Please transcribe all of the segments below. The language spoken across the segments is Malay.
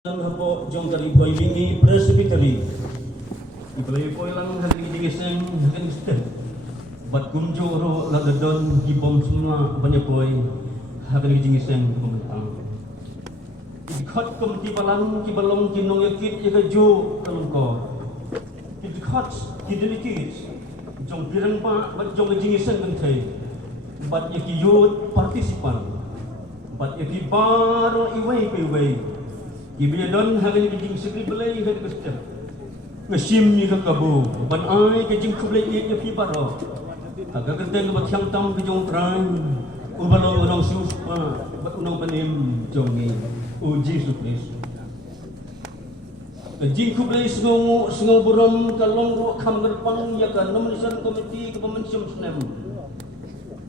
Hapo jong dari boy wingi presbytery ibalay po lang hali digiseng hakan istem bat kumjo ro ladadon gibom semua banyak boy hakan digiseng kumentang ikhat kum kibalan kibalong kinong yakit yakajo kalungko ikhat kidelikit jong pirang pa bat jong digiseng bentay bat yakiyut partisipan bat yakibaro iway iway Ibiyadon hagan kijing sigri balay hagan gusto. Ngasim ni kakabu, banay kijing kublay iya pibaro. Agagantay nga batyang tam kijong tran, ubalo unang suspa, bat unang panim jongi, o Jesus Christ. Kijing kublay sungaw buram kalongro kamgarpang yakan namanisan komiti kapamansyam snem.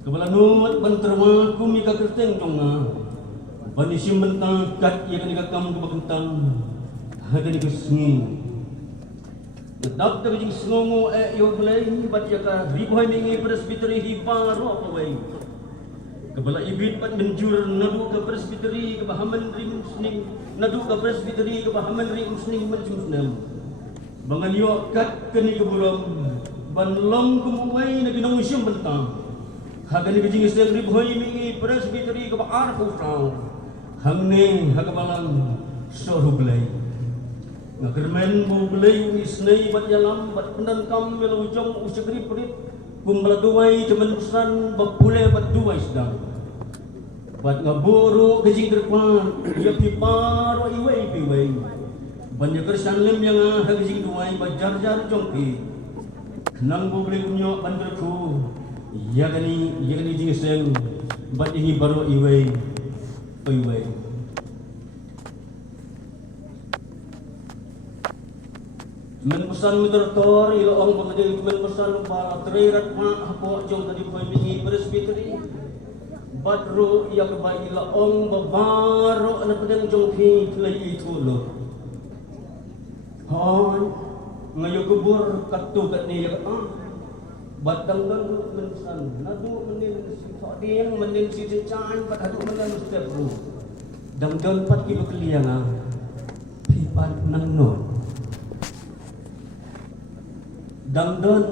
Kabalanum at bantarwa kumikakirteng jonga. Panisim bentang kat ia kan ikakam kebakentang hadan ikusngi Nadab tak jing sngongo yo belai bat yaka ribuhai mingi presbytery hibaro apa wai Kebala ibit pat menjur nadu ke presbytery ke bahaman rim sning nadu ke presbytery ke bahaman rim sning macam senam Bangan yo kat keni keburam ban long kumuwai na ginongisim bentang hadan ikajing iseng ribuhai mingi presbytery ke baar kufrau Hamne hakabalang soru belai. Ngakermen bu belai isnei bat yalam bat pendan kam melo ujong usagri perit kumbala duai teman pesan bapule bat duai sedang. Bat ngaburu kejing kerpan ya piparo iwai piwai. Banyak kersan lem yang kejing duai bat jar jongki. Kenang bu belai kunyo banderku. Ya gani jingiseng bat ini baru iwai. Iway. Men pesan mitortor ilo ong pagadi men pesan para terirat ma hapo jong tadi poy mingi presbytery badro iya kebai ilo ong babaro ana pedang jong ki play itu lo hon ngayo kubur katu kat ni ya batang dan mensan nadu menin si toding menin si cecaan pat hadu menan mustafru dang don pat kilo kelianga pipan nang non dang don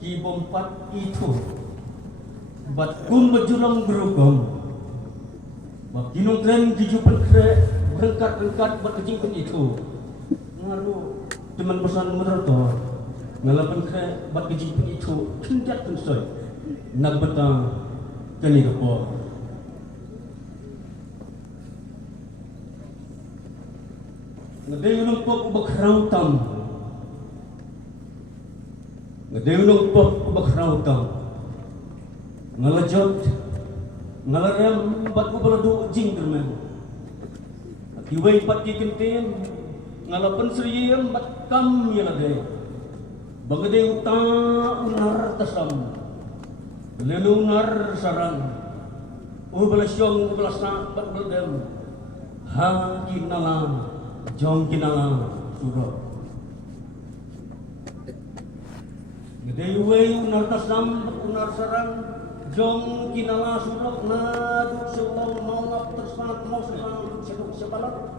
ki bompat itu bat kum bejurang berugam bat kinong tren kijupan kre berengkat bat kejingkan itu ngaru teman pesan merotor ngalapan ke bat kejipin itu kendat kensoy nagbata kani kapo ngadayunong po ubakrautam ngadayunong po ubakrautam ngalajot ngalarem bat ubalado jing dermen akiway pat kikintin ngalapan seriyem bat kam yalagay Bagade uta unar tasam lelunar sarang ubalasyong ubalasa batbaldem ha kinala jong kinala suro Gade uway unar tasam unar sarang jong kinala suro naduk sebal maulap tersat mau sarang seduk sebalak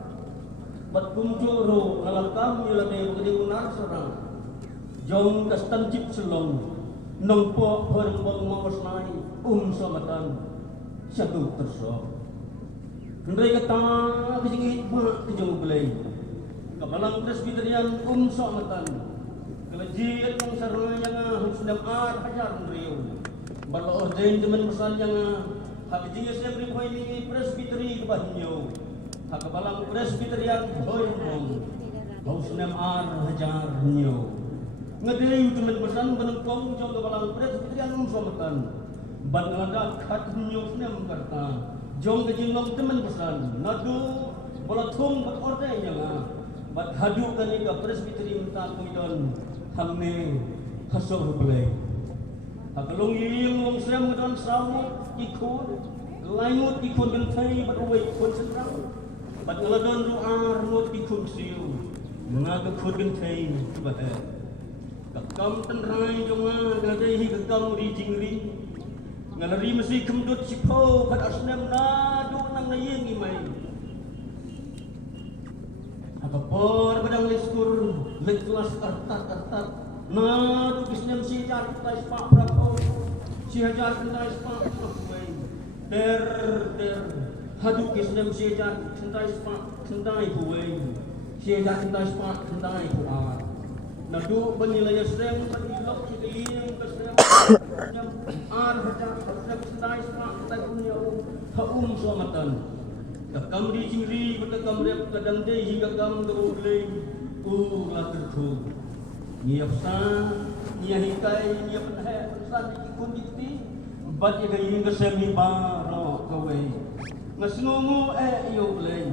bat kumjuro ngalakam yulade bagade unar sarang Jong kastancip selong nongpo herembang mamasnai somatan satu terso Kendrai kata kejingit mak kejong belai Kapalang presbyterian somatan Kelejit yang sarang yang sedang hajar meriu Bala ordain teman pesan yang hakijingit saya beri poin ini presbyteri kebahinyo Hakapalang presbyterian boyong sedang hajar meriu Ngadayu teman pesan benengkong jong kebalang presbyterian somatan ban ngada kat nyok nem karta jong kejinglong teman pesan nadu bola thum bat ordenya nga bat hadu kani ka presbyterian ta kuidon hamne hasor belai akalong ying long sem ngadon samut ikut lainut ikut gentai bat uway konsentrang bat ngaladon ruar not ikut siu ngaga kut gentai kebahe Kakam tenrai jonga ngadai kakam ri jingri ngalari mesti kemdut sipo kat asnem nadu nang nayeng imai Kapor badang leskur leklas artat na du kisnem si jar tais pa prapo si hajar tais pa prapo ter hadu kisnem si jar tais pa sendai buwe si jar tais pa sendai buar nadu benilai srem benilok kiyeng kesrem ar hajar tais pa tagunya selamatan takam di cingri betakam rep kadang dei hingga kam terulai la terku niap sa nia hikai nia penhai pensan ikun dikti bat ya gayi ngasemi baro kawe ngasnungu yo ulai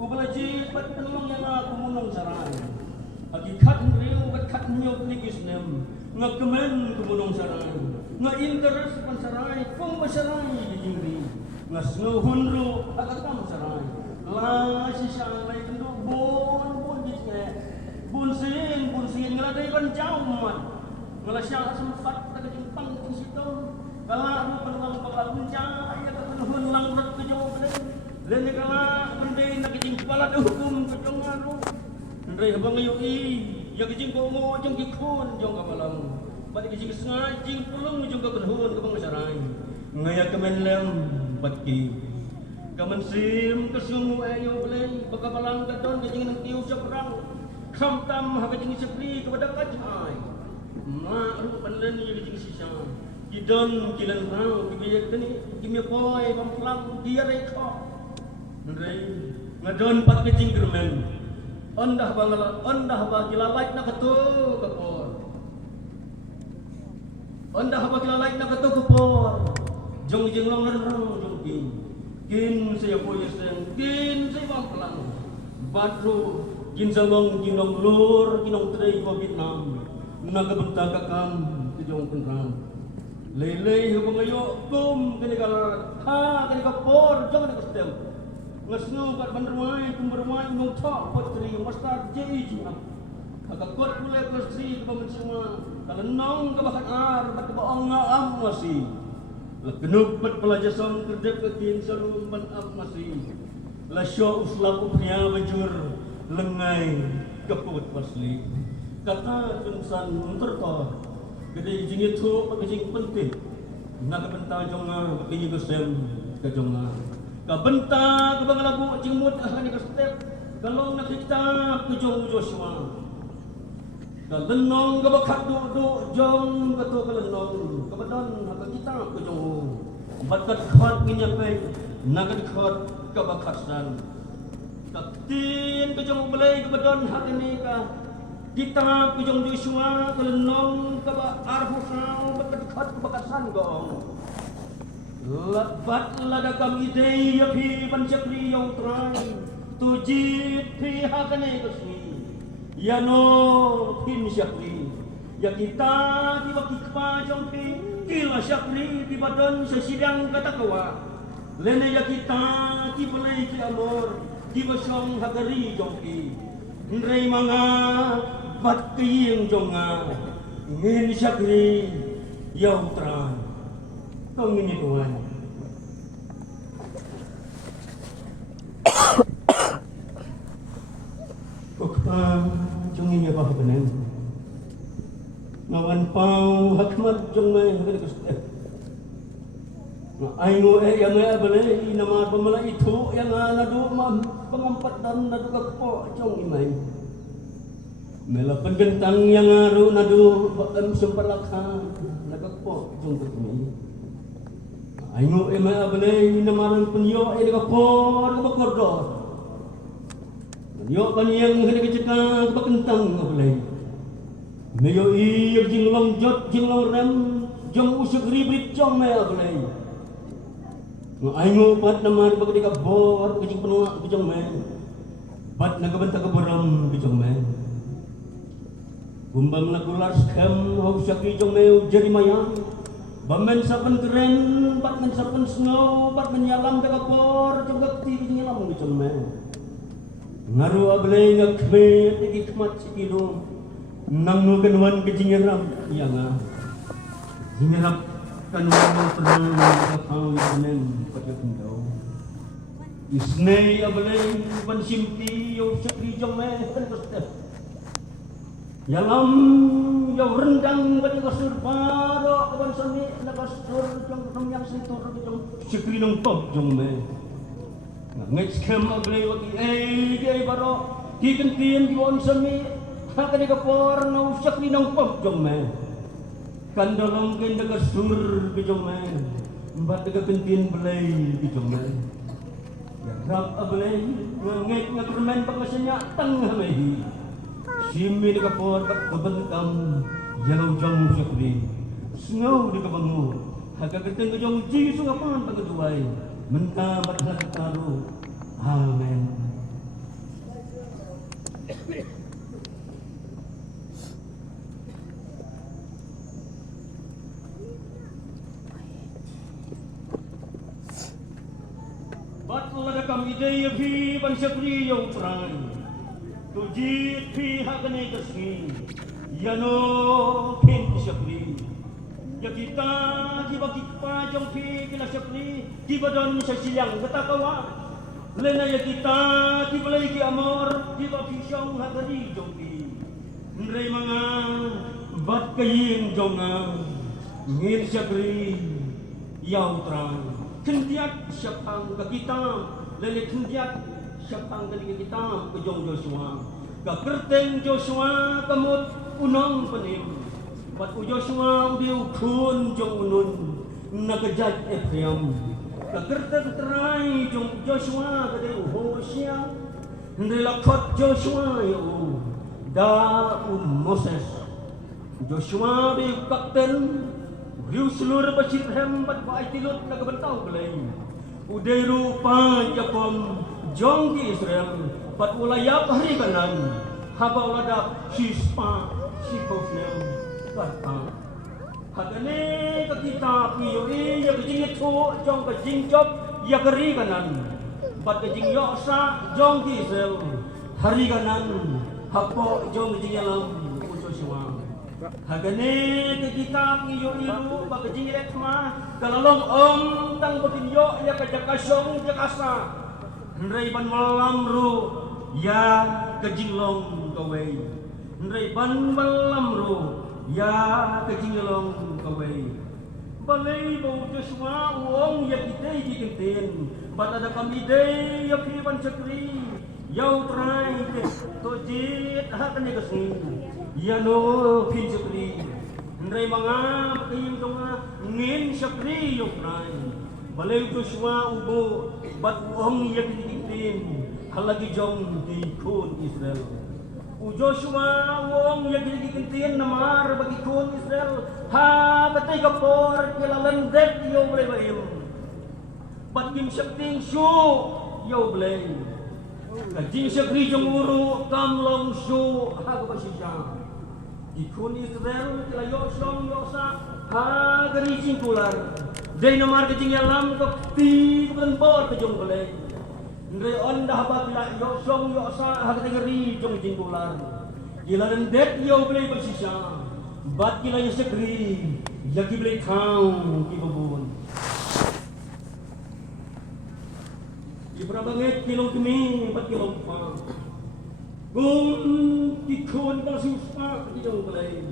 ubalaji pat penolong yang aku munong sarai hakikat riu kat nyok nikisnem ngakemen kumunong sarai nga interest pansarai kung masarai jingri ngasnuhun ru akakam sarai la sisalai kendo bon ditnya bunsin ngeladai kan jauman ngelasya sempat tak jimpang di situ kala anu penulang bakal puncak ya kepenuhun langrat ke jauh dan kala mendai nak jimpala hukum ke jong anu ndai habang yoi ya kijing komo jong kikun jong kamalang balik kijing sengai jing pulung jong kepenuhun ke bang sarai ngaya kemenlem batki kaman sim kesumu ayo belai bakabalang kadon kijing nang kiu seberang kamtam hakajing sepri kepada kacai ma'ruf panlen yang kijing sisa kidon kilan rau kibiyak tani kimya boy pamplang dia reka ndai ngadon pat kijing germen ondah bagila laik na ketu kapor ondah bagila laik na ketu kapor jong long rau jong kin saya boy sen kin saya pamplang badru jin salong jinong lur jinong trei ko Vietnam naga bentang kakam tijong penrang lele hu bangayo kum kani kala ha kani kapor jangan kestem ngasnu kat bandermai kumbermai nong thok potri mastad jei jinam agak kot mulai pasti kebamen semua kalau nong kebakan ar bat baong am masih legenuk bat pelajasan kerdep kekin salum ban am masih la syo uslam upnya bajur lengai keput pasli kata tunsan tertor gede jingit thu paging penting nak bentang jonga bagi gesem ke jonga ka benta ke banglabu jingmut ahani ke step kalau nak kita ke jong Joshua ka lenong ke bakat du jong ke tu ke lenong ke badon ke kita ke jong bakat khat minyapai nak khat ke bakat san tin ke jong belai ke badon hak ini ka kita ke jong Joshua ke lenong ke arfu sau bekat bekasan gong lebat ladakam ide ya pi pancakri yang trai tujit pi hak ini kesni ya no pin syakri ya kita di waktu kepajong pi kila syakri di badon sesidang kata kawa lene ya kita di belai ki amor di basong hagari jongki ndrei manga bat kiyeng jonga ngin syakri yautra kau ngini tuan kokpa jonginya bah benen ngawan pau hakmat jongmai hagari kustep aingo yang balai nama pemala itu yang nadu pengampat dan nadu kapo jong imai mela penggentang yang aru nadu bakam sempalakha nakapo jong kami aingo balai nama penyo kapo kapordo yo paniang hene keceka bakentang balai meyo jinglong jot jinglong rem jong usuk ribrit jong balai aingo pat namar bagdi ka bor kejing penuak kejong men pat nagabenta ka boram kejong men bumbam nagular skam hau syaki jong me jadi mayang bamen sapen keren pat men sapen snow pat menyalam ka bor jong gakti kejing lam kejong men ngaru ablay ngakme tikikmat sikilo nang no kenwan kejing ram yanga hinarap kanuan mo tenang kapal nen pada pendau Isnay abalay pansimpi yaw syakri jong me kan yalam yaw rendang bati kasur paro kawan sami nakasur jong kamyang sitor jong syakri ng pop jong me ngait skem abalay wagi ay baro kikentin kawan sami hakani kapor no syakri ng pop jong me kandolong ken nakasur jong me mbat kentin balay jong me rap abalay ngait ngakermen pangasanya tengah mehi simi di kapor bat kebentam yalau jong syakri sengau di kabangu haga keteng jong ji sungapan pangeduai mentah bat taru amen. Batla kami daya fi ban syakri yaw pran tujit fi hakane kasni yano kin syakri ya kita dibagi pajong fi kila syakri dibadon sa silang katakawa lena ya kita dibalay ki amor dibagi syong hakari jong fi nray mga bat kayin jonga ngin syakri yaw pran kendiat syapang ke kita lele kendiat syapang ke kita ke jong Joshua ke kerteng Joshua kemut unang penim bat u Joshua udiu kun jong unun nakejat Ephraim ke kerteng terai jong Joshua ke deu Hosea ndelakot Joshua yu da Moses Joshua bi kapten riu seluruh Bethlehem bat baai tilut na kabentau belai udai rupa Jakom jong di Israel bat ulayap hari kanan haba uladap sispa sipofnem kata hagane ke kita piyo ya kejing itu jong kejing job ya keri kanan bat kejing yoksa jong di Israel hari kanan hapo jong kejing yalam Joshua hagane ke kita piyo iru bag kejing rekma kalalong tang baginyo ya kajakasong jakasa Nray ban malam ru ya kejinglong kaway Nray ban malam ru ya kejinglong kaway balay bau Joshua uong ya kitay dikintin bat ada kami day ya kiban syakri yaw try tojit hakane kasni yano kin syakri Nray mga kayim tunga ngin syakri yaw try balay Joshua ubo bat uong ya kitin halagi jong di kun Israel u Joshua uong ya kitin namar bagi kun Israel ha batay kapor kilalan det yo blay bayim bat kim syakting shu yo blay kajing syakri jong uru kamlong shu ha kabasisya di kun Israel kilayo syong yosa ha gari singkular day namar kejing yalam ti benbor ke jong balay ndre on dah ba bila yo song yo sa hak tengeri jong jingkular gila rendet yo balay bersisa bat gila yo sekri yaki balay kau ki babun ibra banget kilong kemi bat kilong pa gun tikon kala suspa ki jong balay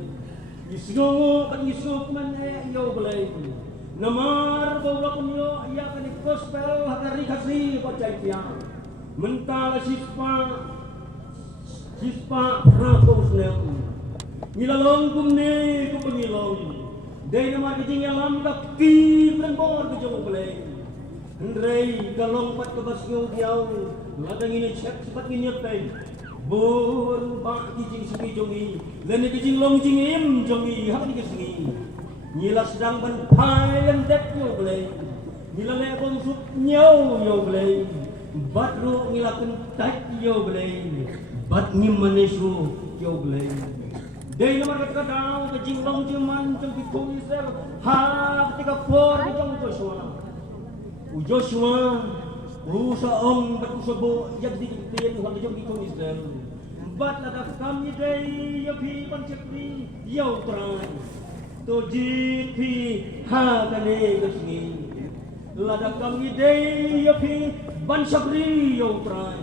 isgo kan isgo man yo balay namar bawa kunyo ia kan gospel hakari kasih pacai tiang mentala sispa prakos nem nilalong kumne ku pengilong dai nama kijing alam dak ki bor ke jong belai ndrei galong pat ke basyo diau ladang ini cek sepat ini tai bor ba kijing segi jongi lene kijing long jingim jongi hakani kesengi Nila sedang berpaling dek yo belai, nila lebong sup nyaw yo belai, bat ru nila kentak yo belai, bat ngimmanesu yo belai. Day naman kadang kejing long cuman jeng pikul Israel, ha ketika por jeng Joshua, Joshua, saong bat usabo jag dikitin hal jeng pikul Israel, bat ada kami day yo pi pancakri yo trai. Tojit pi ha kane kasni lada kami day yapi ban sabri yo prai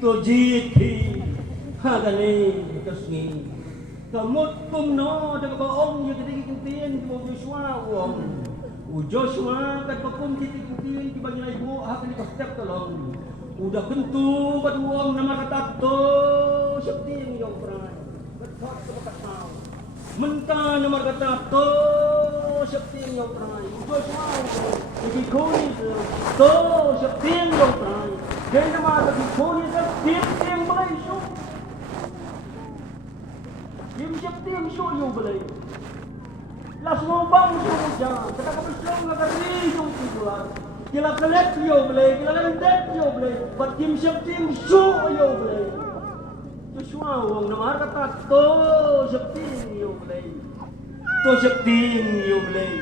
to jit pi hagane kasni kamut kum no de ba ong ye kiti kintien mo Joshua wong Joshua kat pakum kiti kintien ki bagi ibu hakani step tolong udah kentu bad wong nama kata to septi yo prai betot ke kata mentah nama kata to septi yo prai Joshua iki koni to septi yo prai dan nama bagi koni septi bai su Yung septi yung suyo balay. Las mo bang suyo dyan. Kata kapislong nagari yung titular. Kila kalet yo balay. Kila lendet yo balay. But yung septi yung suyo balay. Joshua wong namahar kata to septi yo balay. To septi yo balay.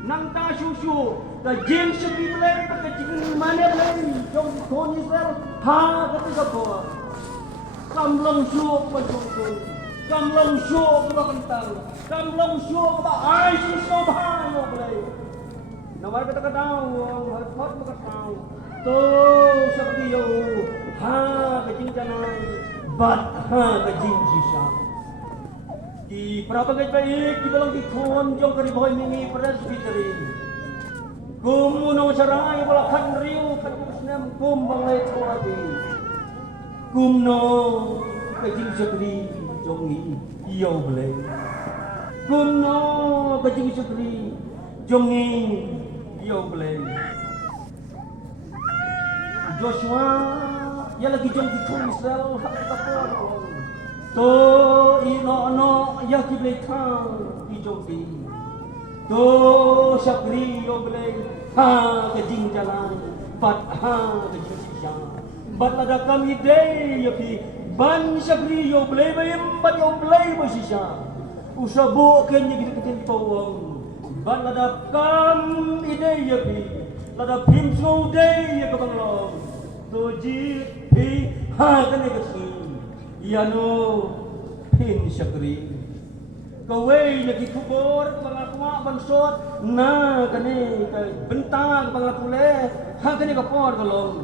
Nang ta susu. Ka jing septi balay. Ka jing mana balay. Yung koni sir. Ha ketika po. Kamlang suyo pasok Kamlang syok ba kentang, kamlang syok ba ay siso ba yo balay. Nawar kata daw, harpat mo kataw. To sakti yo, ha kajing kanay, bat ha kajing sisa. Di prabagat baik, di balang di kon jong kariboy mini presbytery. Kumunong saray wala kan riu kan kusnem kumbang lay tuwabi. Kumno kajing sakti. Jongi iyo boleh kuno kajing sukri jongi iyo boleh Joshua ya lagi jong di Israel hak kapal to ino ya kiblay kang di jongi to sakri iyo boleh ha kajing jalan bat ha kajing sisya bat ada kami day yapi ban sabri yo blay bayam ban yo blay ba siya usabo kanya gitin pawang ban ladap kam ide yapi ladap him snow day ya kabanglong to jit pi ha kane kasi yano pin sabri kaway nagikubor pangakwa bansot na kane bentang pangakule ha kane kapor kalong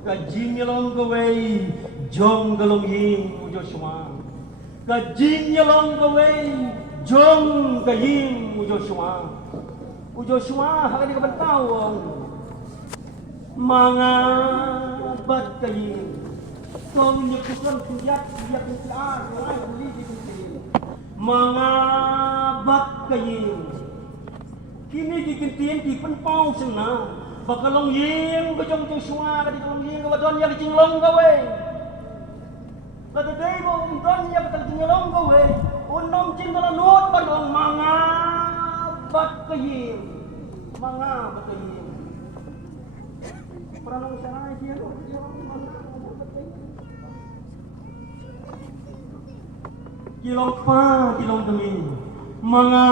kajing yalong kaway Jong galong ying Joshua. Kajing yalong gaway jong kaying Joshua. Joshua hakani kabantawong mga bat kaying. Kung nyekusan kuyat kuyar ay uli dikintin. Mga bat kaying. Kini dikintin di penpaw sana. Bakalong ying kajong Joshua kadi kalong ying kawadon yang cinglong gaway. Kada day mo umdan ya katal tingalong gawe unong cindalanot banong mga batkayin pranong sana siya kilong demi mga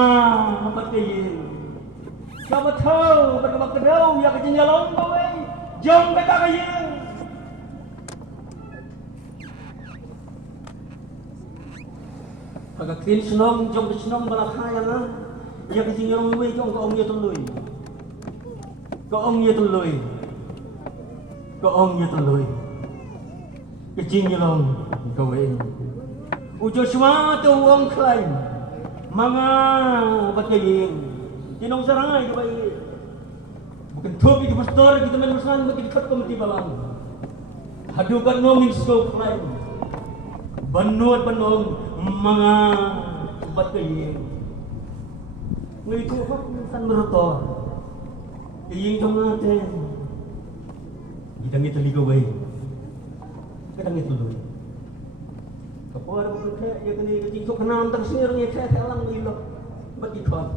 batkayin kabataw bagabagkadaw ya kacingalong gawe jong betakayin Agak tin senong jong senong balakaya na ya kasi yung way jong kaong ya tuloy kajing yalong gawin Joshua tuwang klaim mga batkayin tinong sarangay di ba bukan topi di pastor kita menusan magkikot komiti balang hadukan mo minsko klaim banuat banong mga batkayin ngayon tuhok minsan merotor iying jong natin idang ito ligaway kadang ito luwi kapwa mo kaya ya kani kating sok kanam tagsir ya kaya lang ilok ba't ikon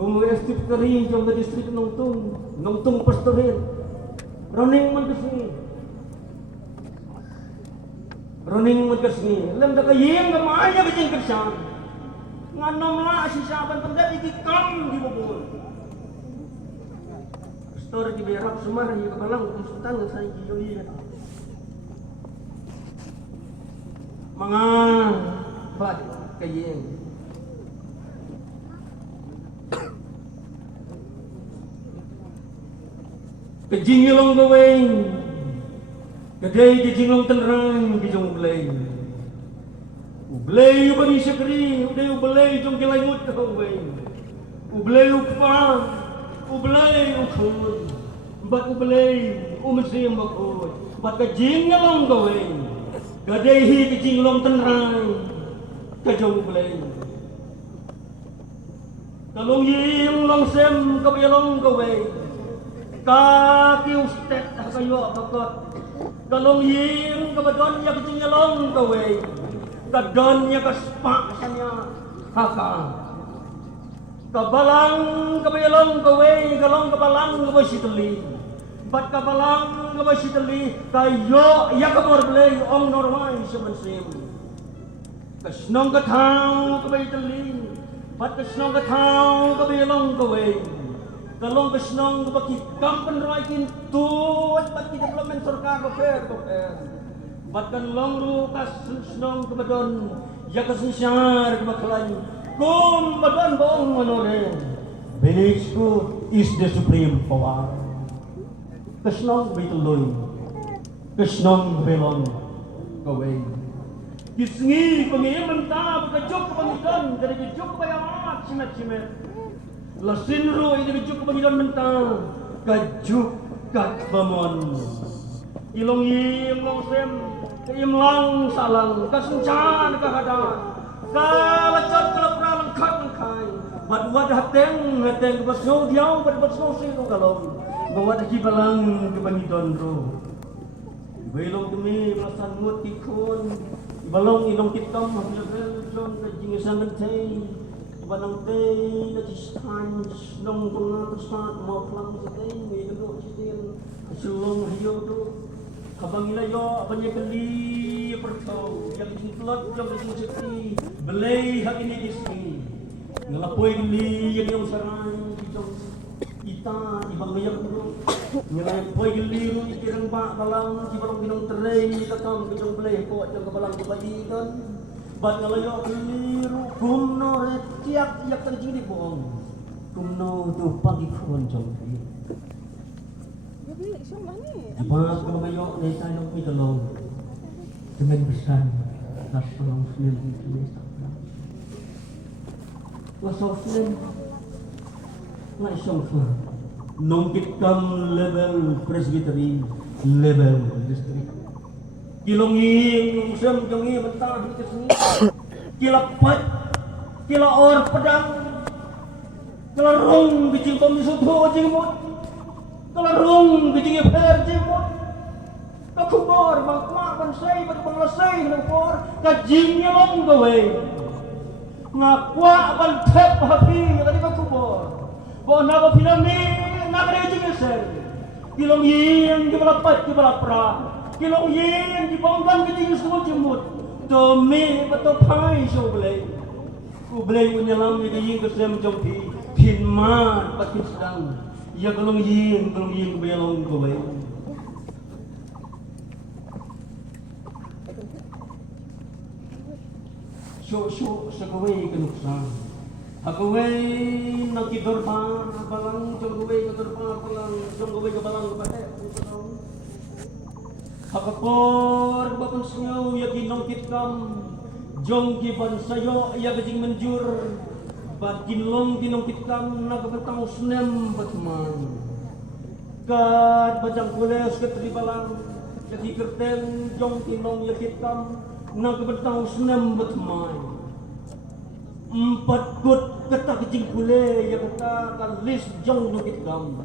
kung estif kari jong distrik nongtung pastorin running man kasi Running mo kasi, alam na kayeng gamaya kajing kersan. Nga namla asisapan pagkat ikikam di bubul. Pastor di berap sumar di kapalang konsultan sa iyo. Mga bat kayeng. kejinglong gawin, kaday kejinglong tenrang kijong ublay. Ublay bagi syakri, uday ublay jong kilayut gawin. Ublay upa, ublay ukun, bat ublay umasim bakut, bat kejinglong gawin, kaday kejinglong tenrang kijong ublay. Kalong ying long sem kabayalong gawin. Kaki ustet kayo bakot kalong ying kabadon ya kecinggalong kawe kadon ya kaspa sanya haka kabalang kabayalong kawe kalong kabalang kabasiteli bat kabalang kabasiteli kayo ya kabor belay ong normal semensim kasnong katang kabayiteli bat kasnong katang kabayalong kawe kalong besnong bagi kampen raikin tuat bagi development sarkar koper bat kalong ru kasnong kebadon ya kasensyar kebakalan kum badan bong manore Belisku is the supreme power kasnong bituloy kasnong belong kawe kisngi pengiman ta bakajuk kepangidan dari kejuk kebayamat simet-simet lasinro ini bijuk kebangidan mentang kajuk kat bamon ilong yim long sem keimlang salang kasencan kahadang kalacot kalapralang kat kai bat wad hateng kebasno diau bat basno sino kalong bawat kibalang kebangidan ro belong kemi melasan mut kikun balong ilong kitam hablabel jong kajingisan mentei Banang teh na cistan nong tunga tusat mau pelang sitin me dulu sitin selong hiyo tu kabang ilayo apanya keli pertau yang diplot yang disiti belai hak ini isi ngelapoi keli yang sarai kijong ita ibang mayak dulu ngelapoi keli ru ikirang ba balang kibarong binong terai katam kijong belai ko yang kebalang kebajikan bat ngalayo keliru kumno retiak yak terjadi bohong kumno tu pagi kuan jong jadi syong ni apa ngalayo ni tayo mitolong dengan besar nasional film ini Instagram wasoflen ngai syong fa nongkit kam level presbytery level district kilong ying sem jong yi mentah ke sini kilapat kila or pedang kelarung bijing komisuto jingmut kelarung bijing per jingmut kakubor bangkma bansai banglasai ngor kajing long gawe ngakwa ban thep happy kali kakubor bo na ba pinami na kare jing ser kilong ying kibalapat kibalapra kilong yin di bonggan kecil semua jemut demi betul pai show belai ublay unyalam ni yin kesem jompi pinman pakin sedang ya kalong yin belong ko bay show sa gaway kanuksan agaway nakidor pa balang jong gaway kador pa balang jong gaway kabalang kapate Hakapor bakun sengaw ya kinongkit kam jong kiban sayo ya gajing menjur bat kinlong kinongkit kam nagabantang usnem batman kat bajang kules ketribalang jadi kerten jong kinong ya kitam nagabantang usnem batman empat kut kata gajing kule ya kata kalis jong nongkit kam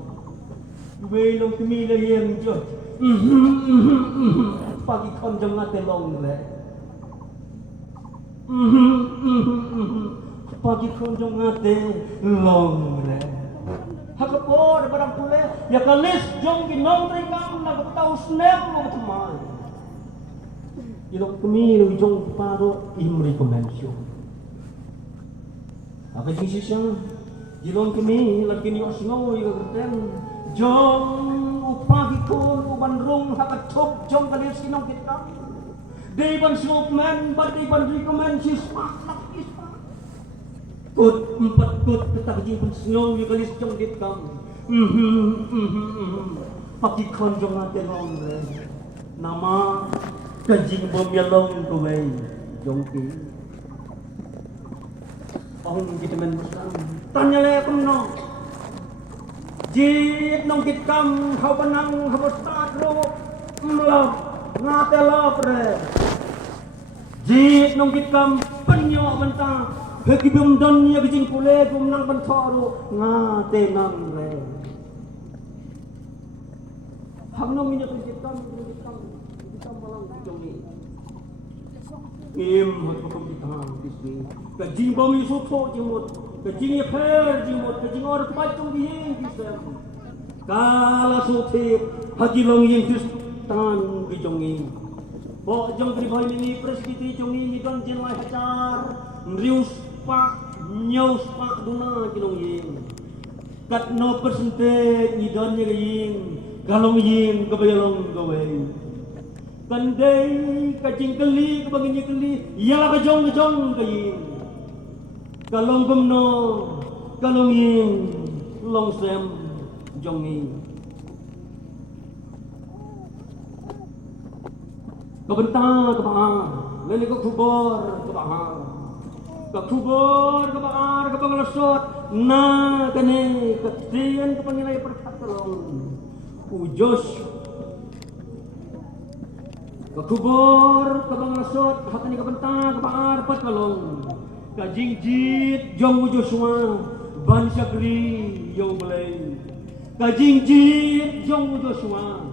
belong kemila yang jod pagi kon jong ngate long le pagi kon jong ngate long le hakapor barang pule ya kalis jong ginong rekam na kaptau snap mo teman ilok kemi jong paro imri komensyo apa jisi siang ilong kemi lagi ni osno yo kerten jong upagi kon bandrung hakatok jong kalis kinong kita day ban slopeman but day ban recommend sispa kut empat kut kita kejing pun snow yang kalis jong kita pakikon jong natin long re nama kajing bom yalong kuway jongki pahung kita men tanya le pun no jit nong kit kam hau panang hau start ro mlop ngate lop re jit nong kit kam penyo mentang bagi bom don ya kajing kule bom nang bentho ro ngate nang re hang nong minyak kit kam malang jong ni im hot ko kita bisni kajing bom yusup jimut kajing pher jimut kajing or pacung di kisam kala sutip hagi long yin dis tan gi jongi bo jong tri bhai ni presbiti jongi ni don jen lai hacar rius pak nyaus pak duna gi long yin kat no percentage ni don ni yin galong yin kabayalong gawe kandai kajing keli kebaginya keli ialah kejong kayin kalong gumno kalong yin long sem jongi kebentang kebahar lele ko kubor kebahar kebangalasot na kane ketian kepangilay perkatalong ujos kubor kebangalasot hatani kebentang kebahar patkalong kajingjit jong Joshua ban syakri yong belai kajingjit jong Joshua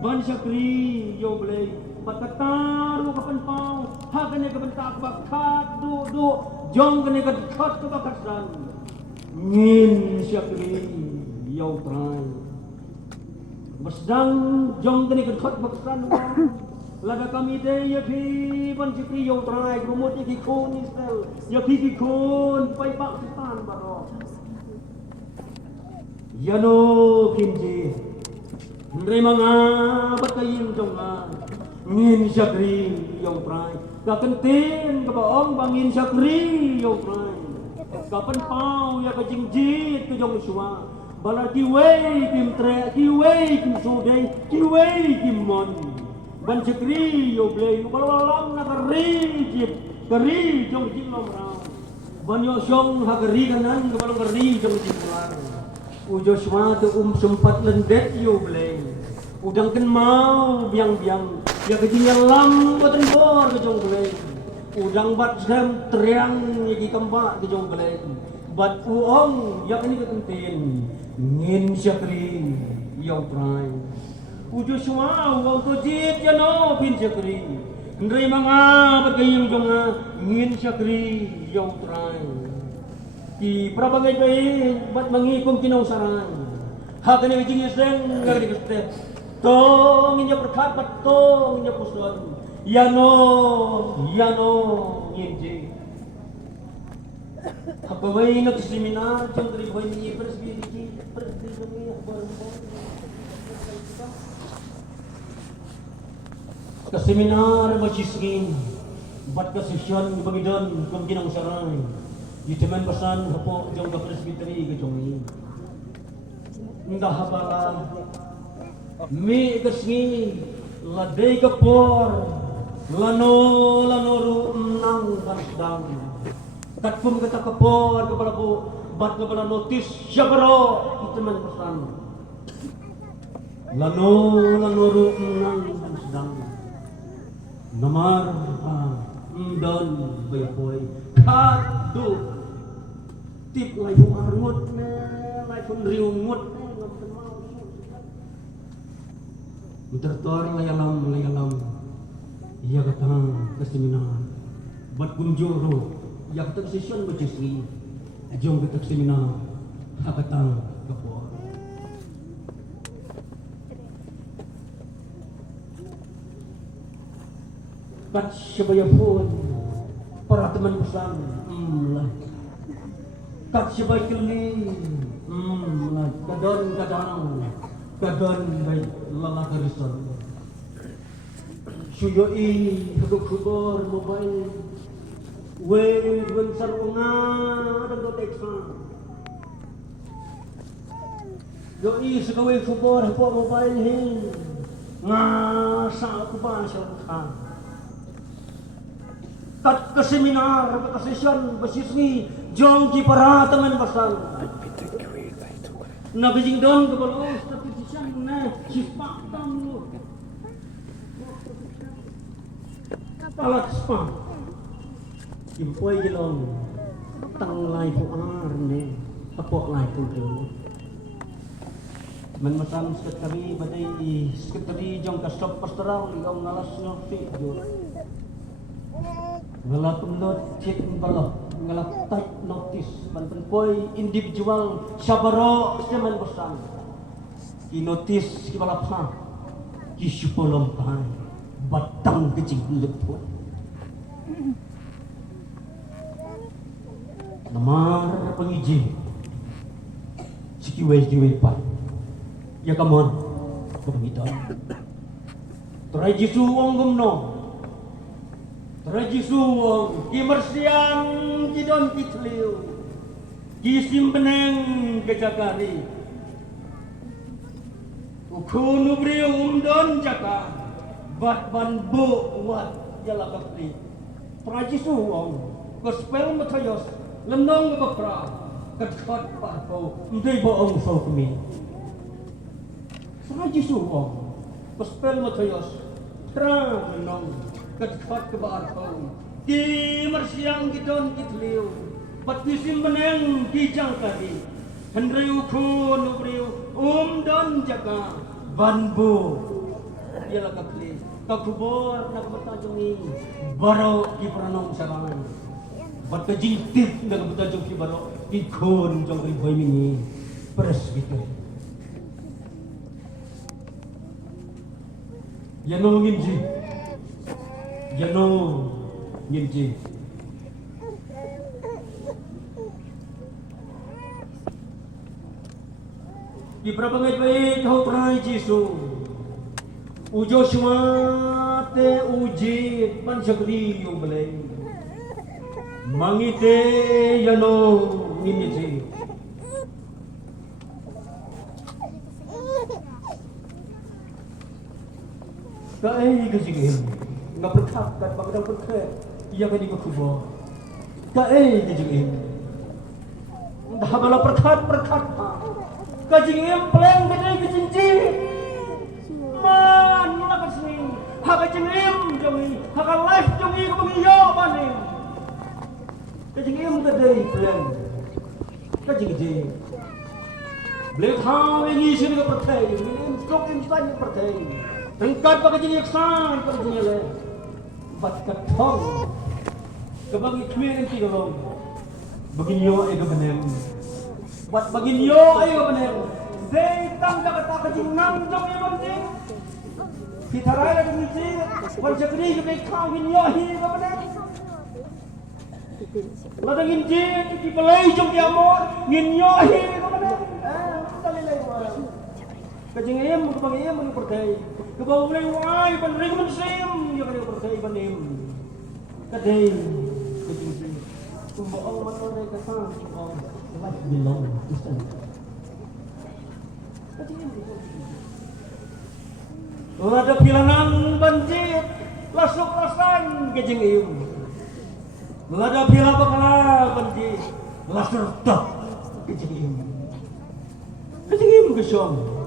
ban syakri yong belai patataru kapan pau hakane kebentak bakat du jong kene kekat kebakasan ngin syakri yong trai besdang jong kene kekat bakasan lada kami deh ya pi ban syakri yong trai rumut ya kikun istel ya pi kikun pai pak sitan baro yano kinji ndre manga batayin jong la ngin syakri yong trai ka kentin ka baong bangin syakri yong trai kapan pau ya ka jingjit ke jong suwa bala kiwei kim tre kiwei kim sudai kiwei kim mon ban syakri yo blei balalang na kari jip kari jong jing long rao ban yo syong ha kari kanan ka balang kari jong jing lang ujo swa tu sempat lendet yo blei udang ken mau biang-biang ya kejingnya lam baten bor ke jong blei udang bat sam triang iki kembak ke jong blei bat uong ya ini ketentin ngin syakri yo prai ujo semua uang tojit ya no pin syakri ndrei manga bagayang jonga ngin syakri yo prai ki prabangai bai bat mangikum kinau saran hakane jing iseng ngari kestep tong inya berkat tong inya puson ya no ngin apa bai nak seminar jong dari bai ni presbiti ni ke seminar majiskin bat ke session bagidon kum kinang sarai di teman pesan hapo jong da presbiteri ke jongi ndah habala mi kesni ladai ke por lano ru nang basdang katpum kata ke por kepala bu bat kepala notis syabro di teman pesan lano ru nang basdang namar don bayapoy kadu tip lai pun arngut ne lai pun riungut tertor layalam iya kata ke seminar buat kunjuru ya kata session bejisi jom kita seminar kata kapor kat sebaya pun para teman pesan lah kat sebaya keli lah kadon baik lala karisan suyoi hukuk mobile wen sarunga dan teksa Yoi segawai kubur buat mobile ni. Ngasa aku bahasa utang. Kat ke seminar, ke session bersisni jong ki para teman pasal. Na bijing don ke balo tapi session na sifat tamu. Alat spa. Impoi jelong tang lai puar ni. Apok lai pun tu. Man masam sekretari badai sekretari jong kasop pastoral jong ngalas ngopi jo. Ngalap not cek balok ngalap type notice man penpoi individual sabaro seman bosan. Ki notice ki balap ha. Ki supolom pai batang kecing lepot. Namar pengiji. Sikiwai pai. Ya kamon, kebegitu. Terai Jisu wong gumno, terai Jisu wong kimersian kidon kitliu, kisim beneng kejakari, ukun ubriu don jaka, bat ban bu wat jala kapli. Terai Jisu wong gospel matayos, lendong bakra, ketkat parko, ndai boong so kemi. Raji suwong, gospel matayos, terang menong, ketkat kebar kau, di mersiang gidon kitliu, batisim meneng kijang kadi, hendriu kun ubriu, don jaga, banbu, ialah kapli, kakubor nak bertajungi, baro ki pranong sarangan, bat kejintit nak bertajung ki baro, ikun jong riboy mini, presbiter. Yano ngimji, Yano ngimji. Di berapa baik kau terai Jisu, ujo semua te uji pansagri yung balay, mangite Yano ngimji. Kae kejigim, nggak berkat dan bangdang berkat, ia kini berkubur. Kae kejigim, dah malah berkat pa. Kejigim peleng gede kejinci, man nak kesini, hak kejigim jongi, hak life jongi kebengiyo bani. Kejigim gede peleng, kejigim. Beli tahu ini sini ke pertai, ini stok instan ke pertai. Tengkat pakai jenis eksan, pakai jenis le, bat katong, kebangi kmen ti dolong, baginyo ay kebenem, bat baginyo ay kebenem, zaytang kata kejinang jom ay banting, fitarai lagi misi, wajakri kebek kau ginyo hi kebenem, ladang inji di belai jom diamor, ginyo hi kebenem, talilai wala. Kejengem kebangiem pertai, kebawulay wai panring mensim, ya kaya pertai panim. Kadai kejengem, kumbaong matoray kasang, what belong to stand. Kejengem. Ada pilangan banjir, lasuk-lasan kejengem. Ada pilang bakala banjir, lasuk-tak kejengem. Kejengem kesyong.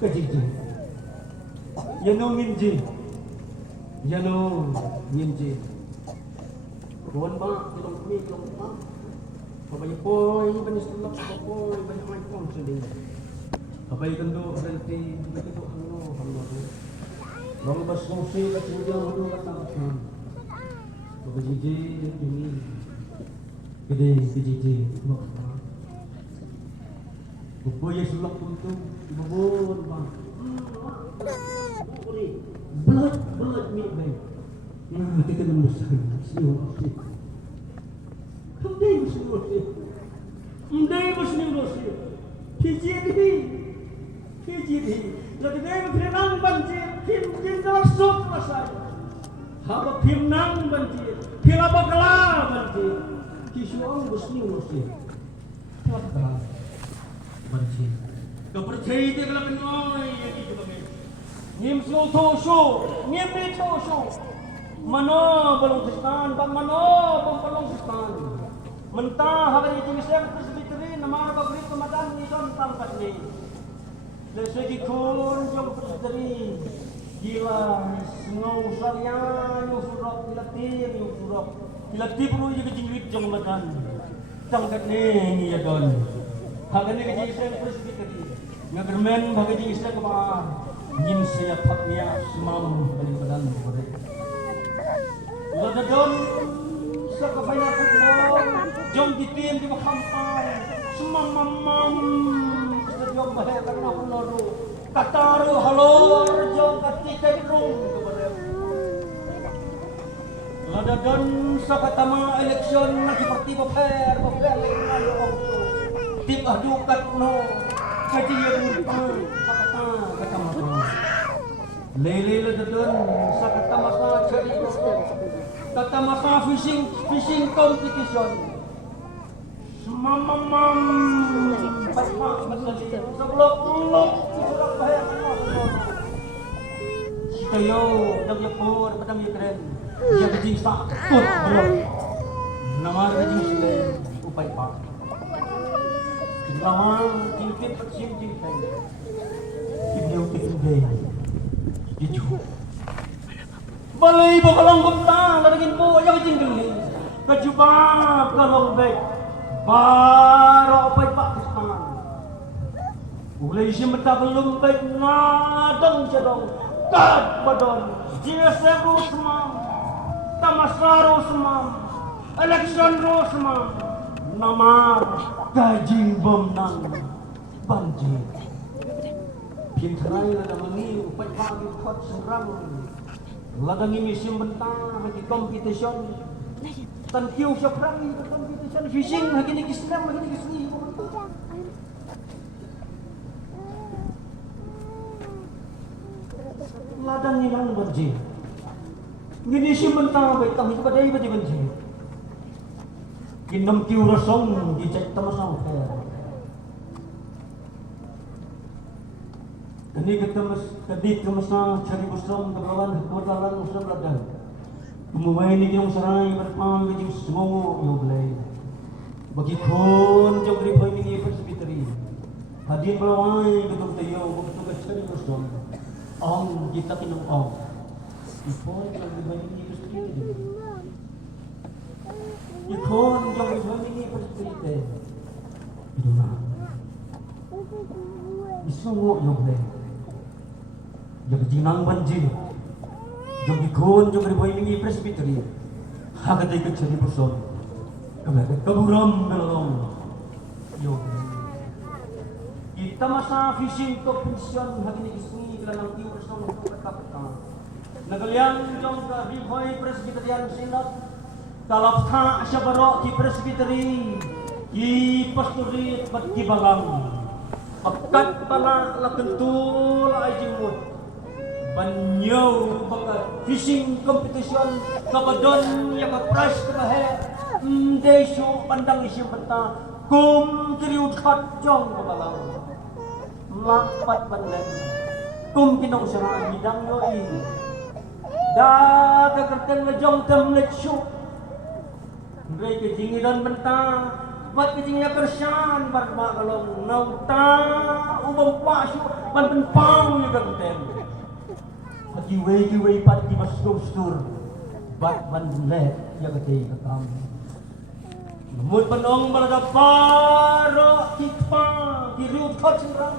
Kejiji, Yano ngimji, Yano ngimji. Kawan ba, ilong kami, ilong ba. Kabay poy, banis tulak sa poy, banyak may pong sundin. Kabay kando, rente, kabay kando, halo. Long bas musi, kasindihan, halo, katang. Kejiji, ini. Kejiji, Bukuya sulak puntung, ibubur bang. Belat baik. Nah, kita memusang, siu. Kembali musim. PGD. Lagi dia pinang banjir, pin tersuk masai. Haba pinang banjir, pila bakala banjir. Kisuang musim. Apa? Banci. Kepercayaan dia kalau kenal ini juga ni. Nim Tosho, Nim Tosho. Mana Balochistan, mana Balochistan. Mentah hari ini saya presbiteri nama bagri pemadan ni don tampak ni. Lesegi kun jom presbiteri. Gila, ngau sarian, ngau surok, ilati perlu juga jingwit jom madan. Tangkat ni ya don. Hagan ni kerja saya presbiteri. Ngagermen bagi jing saya ke bawah. Nyim saya paknya semam balik badan boleh. Lada don sakapaya football jom ditin di kampar semam mamam jom bahaya karena peloru kataru halor jom ketika rung kepada lada don sakatama election lagi parti fair lalu tim adukat no kaji yang kata lele lada don sakatama cari kata masa fishing competition semamam pasmak masali sebelum ulok surat bahaya sitayo dang yapur padang yukren dia kejing sakut belum nama kejing sile upai pak lama tingkit persim tingkai video tingkai itu balai bakalang gumtang ladagin po yang jinggali kajubab kalong bek baro pay Pakistan ulay siya matagalong bek nadang siya dong kad badon GSM Rosman Tamasa Rosman election Rosman namar gajing bom nang banjir pintaray na naman ni upay pagi kot serang ladang emission bentang lagi competition tan kiu siya perang ke competition fishing lagi ni Islam lagi ni Islam ladang ni lang banjir gini siya bentang baik kami juga dari banjir kinam kiu rasong di cek tamasang fair ini kadit kemasa cari busong kebelawan kebelawan usah ladang Kumumay ni yung saray berpang yung sumongo yung belay bagi kon jom ripoy ni presbiteri hadin belawai gedung tayo waktu cari busong ang kita kinong ang ipoy jom ripoy ni presbiteri ikon jom ripoy ni presbiteri itu na isumo yung belay yung jinang banjir jom ikon jom riboy mingi presbiteri hagatay kacari person kaburam belong yo kita masa fishing competition hagini isni kelang kiu person untuk kata nagalian jom ka riboy presbiterian sinat kalap tha syabaro ki presbiteri ki pasturi bat ki balang akat pala la kentul ay jimut banyaw baka fishing competition kabadon yang prize kebahe deso pandang isi benta kum kiriut khat jong kabalang lapat bandan kum kinong sarang bidang yoi da kakerten lejong tem lechu rei kejingidan benta mat kejingnya kersan barba kalong nauta ubang pasu ban penpang ni kakerten giway pat di bastur bat ban le ya kate katam mut panong balaga paro tikpa di riut khot sirang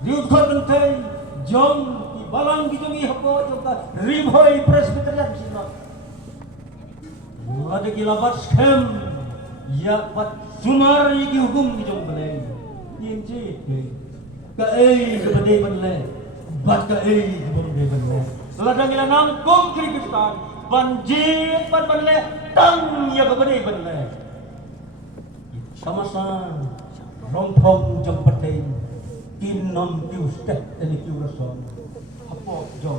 riut khot bentay jong di balang di jongi hako jong ka riboy presbyterian sina ada gilabat scam ya pat sumar yi hukum di jong beleng yin ji ka kebade ban le bat ka kebade ban le ladang ila nangkong Kyrgyzstan banjir ban banle tang ya kebade banle sama-sama rompong jom pertain kinom kiu stek ini kiu rason apa jom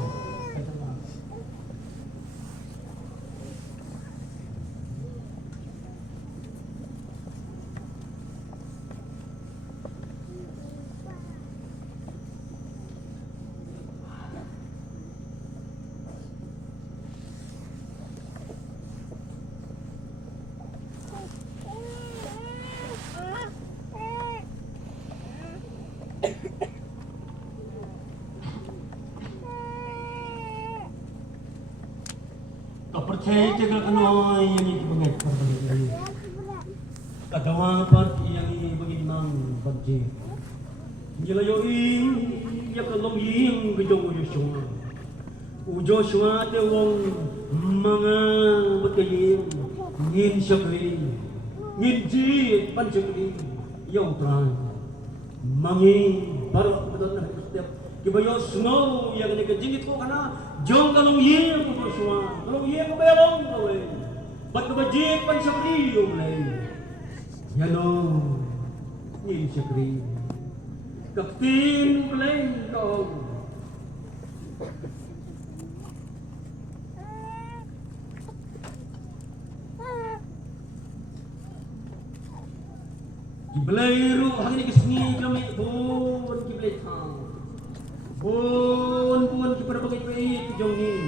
Saya tegal kanoy yang ibangat parbalik lagi. Kadawa pat yang ibagimang pagje. Jilayoy ya kalong ying gejong Joshua. Joshua te wong mga batayim ngin syakri. Ngin jit pansyakri. Yung tran. Mangi baru betul na setiap kibayo snow yang ni kejingit ko kana jong kalong ying Joshua. Kalong ying belong kawe. Bat kabajit pansyakri yung lay. Yano ngin syakri. Kaptin play dog. Kiblay ru hangin kisni kami bon kiblay tang. Bon kiparabagay pa jongin.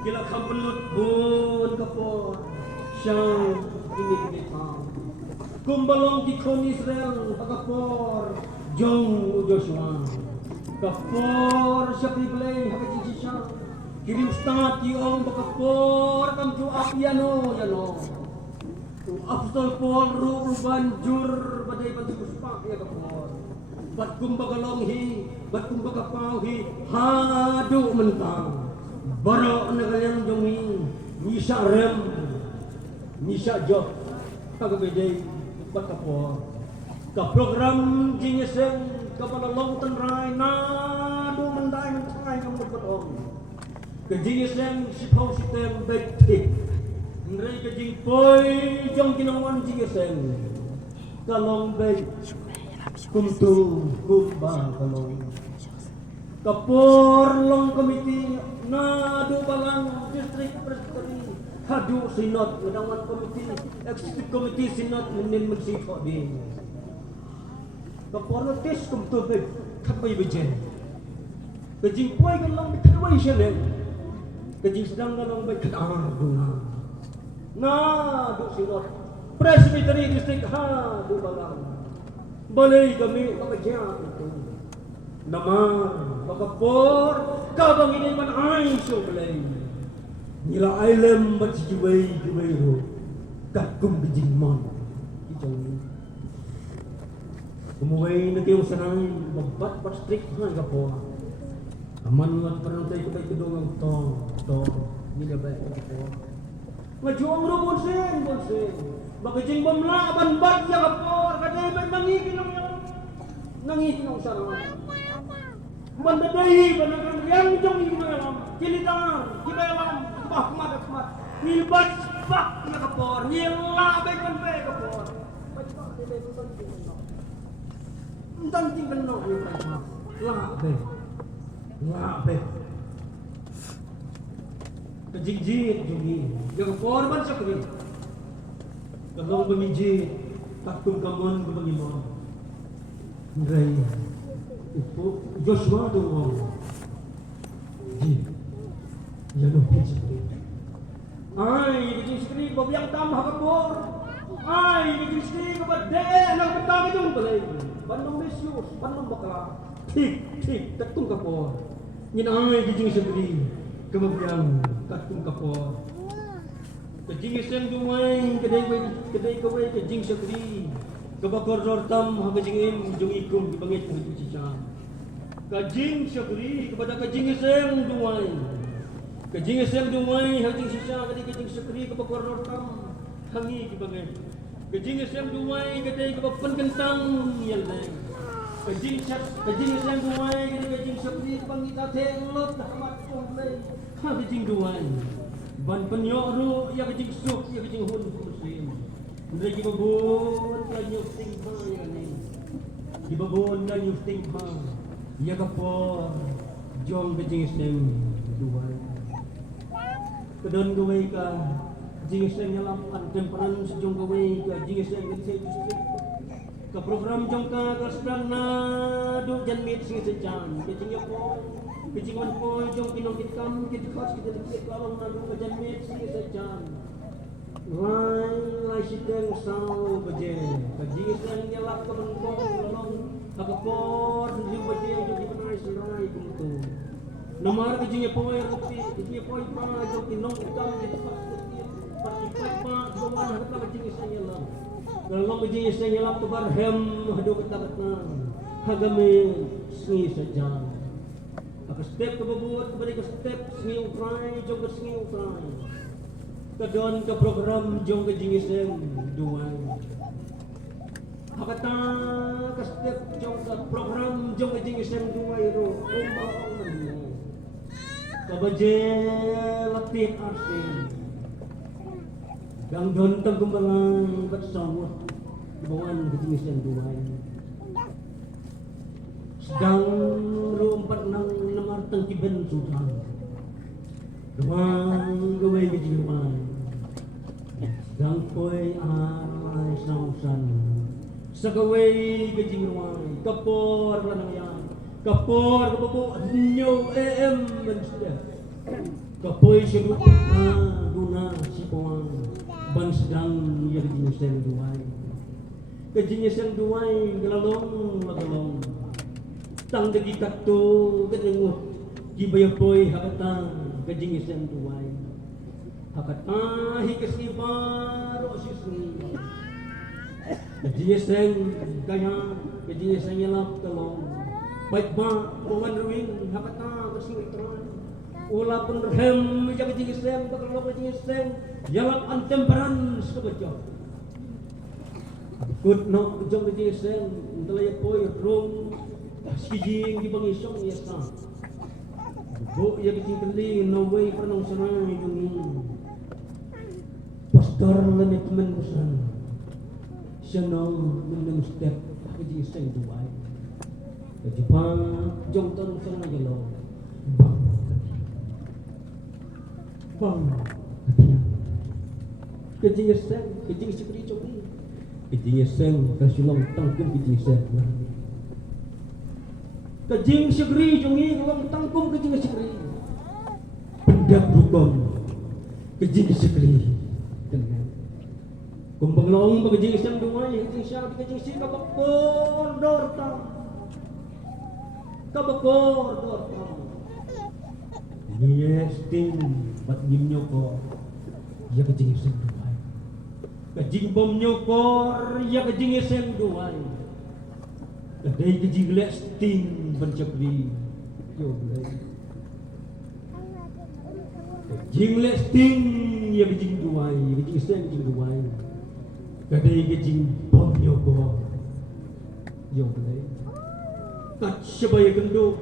Kila kampelut bon kapor. Siyang kiblay tang. Kumbalong dikon Israel pagkapor. Jong Joshua kapor siya kiblay hakajin siya. Kirim stat yung pagkapor kamju apiano yano. Apostol Paul ruban jur badai pansuspak ya kapor. Bat kumbagalong hi, bat kumbagapau hi, hadu mentang. Baro nagalang jongi, nisa rem, nisa job, kagabedai bat kapor. Ka program jingeseng kapalalong tanray na do manday mentay ng magbatong. Ka jingeseng sipaw sitem bektik. Nray ka jing poy jong kinawan jingeseng. Kalong bek kumtu kumba kalong. Kapor long komiti na do balang district presbytery. Hadu sinod ngadawan komiti, executive committee sinod nin magsiko din. Kapor notis kumtu bek kapay bejen. Kajing poy kalong kataway siya len. Kajing sedang kalong bek katar guna. Na do sinod presbytery district ha do balang. Balay kami makajya ito. Naman makapor kabang ini man ay so balay. Nila ailem bat si juway ro. Kakum bijing mon. Itong umuwi na kayo sanay magbat bat strict ha kapor. Aman lang parang tayo kay kudong to nila ba kapor. Majuang ro bonsen. Bakajing bamlaban bat ya kapor kadai ban nangigin lang yan. Nangigin ang sarang. Mandaday banagan yang jong ilang kilitan kibalam bahmat nibat bak ya kapor nila bekan be kapor. Entang tinggal no ni labe. Kejijit jungi. Yang korban sakri. Kalau bemijit takum kamon bagaimana? Ngai. Itu Joshua dong. Ji. Ya no sakri. Ai, di sakri babiang tam hakapor. Ai, di sakri kabade nang betang jung balai. Bandung mesius, bandung bakla. Tik takum kapor. Nyin ai di sakri. Kemudian takum kapor. Kejing iseng dumai kedai kawai kejing sakri kabakor rortam hakajing im jung ikum dibangit begitu cica. Kejing sakri kepada kejing iseng dumai. Kejing iseng dumai hakajing cica kedai kejing sakri kabakor rortam hangi dibangit. Kejing iseng dumai kedai kabapan kentang yelai. Kejing iseng dumai kedai kejing sakri pangita telot hamat komplei. Kejing dumai. Ban penyoru ya kejing suk ya kejing hun muslim. Ndai gibabon ka nyusting ha ya ni. Gibabon ka nyusting ha. Ya kapor jong kejing sem duai. Kedon gawai ka kejing sem nyalam antemperan sejong gawai ka kejing sem kejing ka program jong ka kasdan na do jan mit sing sejan kejing ya po. Kejingan po jong kinongkit kam kita khas kita dikit kalong nadu kajan mit sing sejan. Lai siteng sao bajen. Kajing sen nyalak ka bengkong kalong kapor di bajen di benar serai kumtu. Namar kejinya poy rupi, kejinya poy pa jong kinong ikam di tempat seperti partipai pa gawan harta kejinya saya lang. Kalau kejinya saya lang tubar hem hadu kata hagame sengi saja. Aku step ke bubut kembali ke step sengi ukrai jong ke sengi ukrai. Kedon ke program jong kejinya sen duai. Hakata ke step jong ke program jong kejinya sen duai ro. Kabaje latih asin gang dontong kumbalang bersawut bawaan kejenisan duai sedang rumpat nang namar tengkiben sudan gemang gawai kejiruan sedang koi ay sausan sagawai kejiruan kapor lanang kapor kebubu nyo men sudah kapoy syudut guna si pawang ban sedang ya kejenisan duai galalong magalong tang dagi katto kedengut gibayapoy hakata kejenisan duai hakata hikasibaro sisni kejenisan kaya kejenisan yalap kalong baik ba bawan ruin hakata kasingitran ula pun hem jaga jingisem bakal jingisem yalap antemperan sebejo kut no jong jingisem ntalaya poy rum skijing di bangisong yasa bo ya kecil no way pranong sana ini pastor lemit men busan siano men step jingisem duai Jepang jong ton sana jelo bang kejenisan sekali cobi kejenisan kasulong tangkum kejenisan kejeng sekali jongi long tangkum kejeng sekali pendak rukun kejeng sekali dengan kumbang long kejenisan dua kejeng syah kejeng sih kabakor dorta yes ting bat gimnyo ko ya kejing sen duai kejing bom nyokor ya kejing sen duai kadai kejing lek ting bencapri yo blai kejing lek ting ya kejing duai kejing sen kejing duai kadai kejing bom nyokor yo blai kat sebaik kendu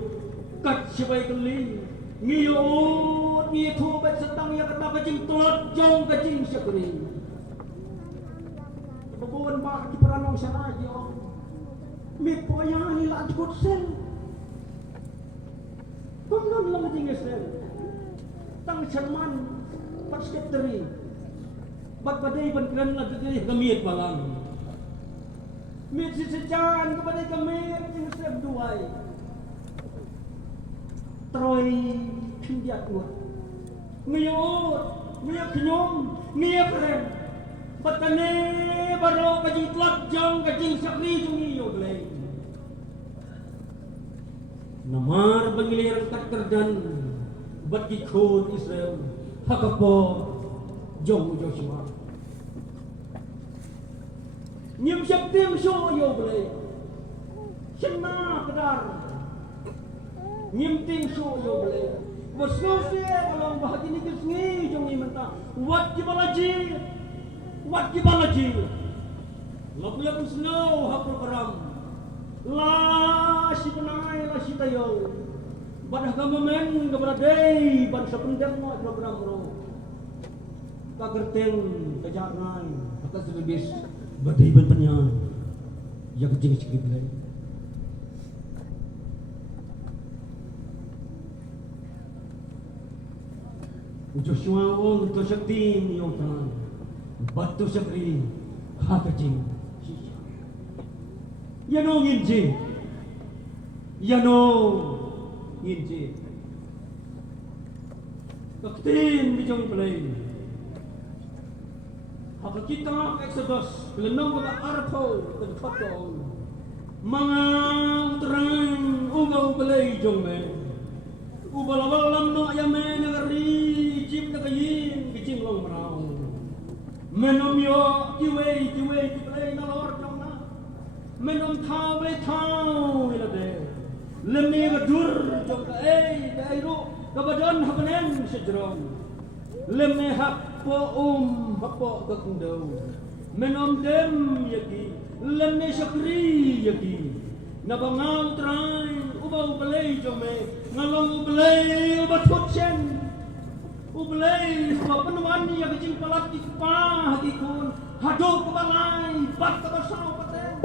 kat sebaik keli ngiyot ngitu bat setang ya kata kecing telot jong kecing sekeri babuan mak di peranong sana aja mit poya hilat kutsel kumnon lang kecing sel tang cerman pat sekretari bat badai ban kran la jadi gamit balang mit si sejan kepada gamit kecing sel duai Troy pindiat gua ngiyot ngiyot kinyom ngiyot keren batane baro kajing tlak jang kajing sakri jungi yo glay namar bangilir kat kerdan bat gikod Israel hakapo jong Joshua nyim siap tim so yo glay sena kedar nyimting so yo bele bosno se kalau bahagi ni kesngi jong ni menta wat ki balaji lo punya pun snow ha program la si penai la si tayo badah gamen kepada day ban sependang mo program ro kagerteng kajangan atas lebis badai ban penyan ya kejing sikit lagi Joshua on to sakti niyotran batu sakri hakajing yano nginji kaktin bijong play hakakita exodus lenong mga arpo kadkatong mga utrang ugaw play jong me Ubalawalam no yame nagari jim nagayin gijim long marao. Menom yo kiwe kiplay na lor na. Menom thawe thaw ilade. Lemme gadur jong ka dairu kabadon habanen sejron. Lemme happo happo gakundau. Menom dem yaki. Lemme syakri yaki. Nabangau trai ubau belai jome ngalong ubelai ubat hutsen ubelai ubat penuan yang kecil palat di kepah dikun hadu kebalai bat kebasau peteng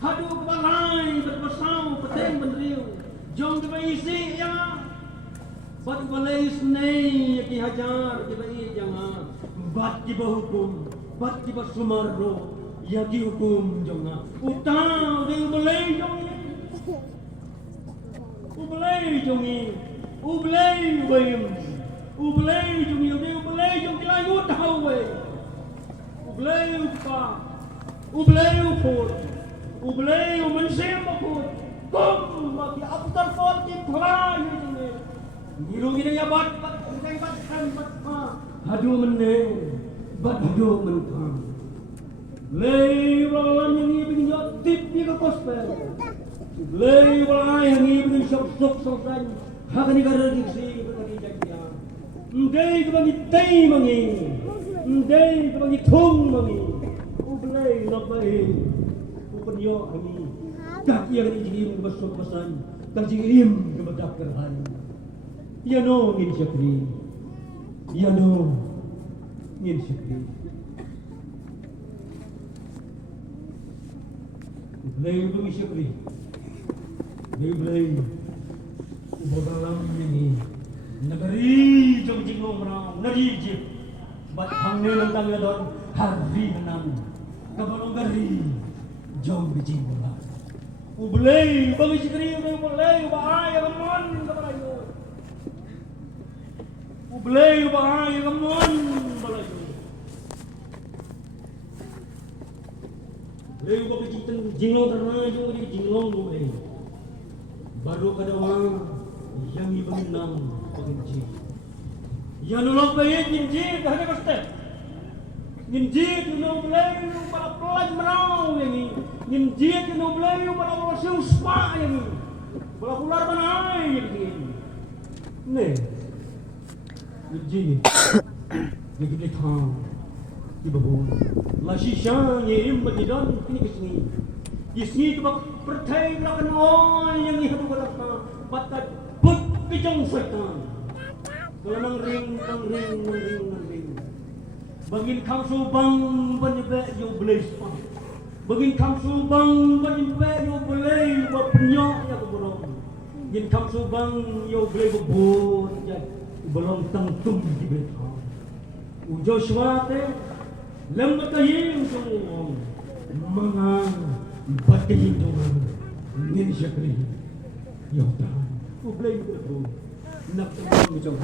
hadu kebalai bat kebasau peteng bendriu jong kebaisi ya bat ubelai senei yaki hajar kebai jangan bat tiba hukum bat tiba sumarro yaki hukum jonga utang dengan ubelai jongi ubelai jongi ubelai wayem ubelai jongi ubelai jongi layu tahu ubelai upa ubelai upur ubelai umensim upur kom bagi aputar forti pulai jongi ngirung ini ya bat kan hadu meneng bat hadu mentang lei walan yang ini bikin tip ni ke kospel lei walan yang ini bikin sok sokan hak ni gara diksi bagi jaga ndai ke bagi tei mangi ndai ke bagi thung mangi ublei nabai upenyo ani kak yang ini jim besok pesan kak jim ke badak kerhan ya no ngin syakri ya no ngin syakri Belai bumi syukri Belai Ubadalam ini Negeri jom jingong merang Nari jip Bat hangnya lentang yadon Hari menang Kabalong gari Jom jingong merang Ubelai bumi syukri Ubelai Ubahai Ramon Kabalayo Ubelai Ubahai Ramon Kabalayo Leu ko piciteng jinglong karena jo di jinglong go le. Baru kadawa yang ibenang paginji. Ya nolok bae jinji kahane kaste. Jinji no bleu para pelan merau yang jinji no bleu para wasu spa yang para ular banai yang ne. Jinji. Jadi thang Ibu, lasi syang yang berjalan ini ke sini tu bak pertai lakan oi yang ini tu berapa, batat put kejang setan, kalau nang ring, bagin kang subang penyebe yo belai spang, bagin kang subang penyebe yo belai berpenyok ya keborong, bagin kang subang yo belai berbun, belum tangtung di betang, ujo swate. Lembat kahing jong mga batihing jong ngin syakri yaudah ublay ko nakatawag mo jong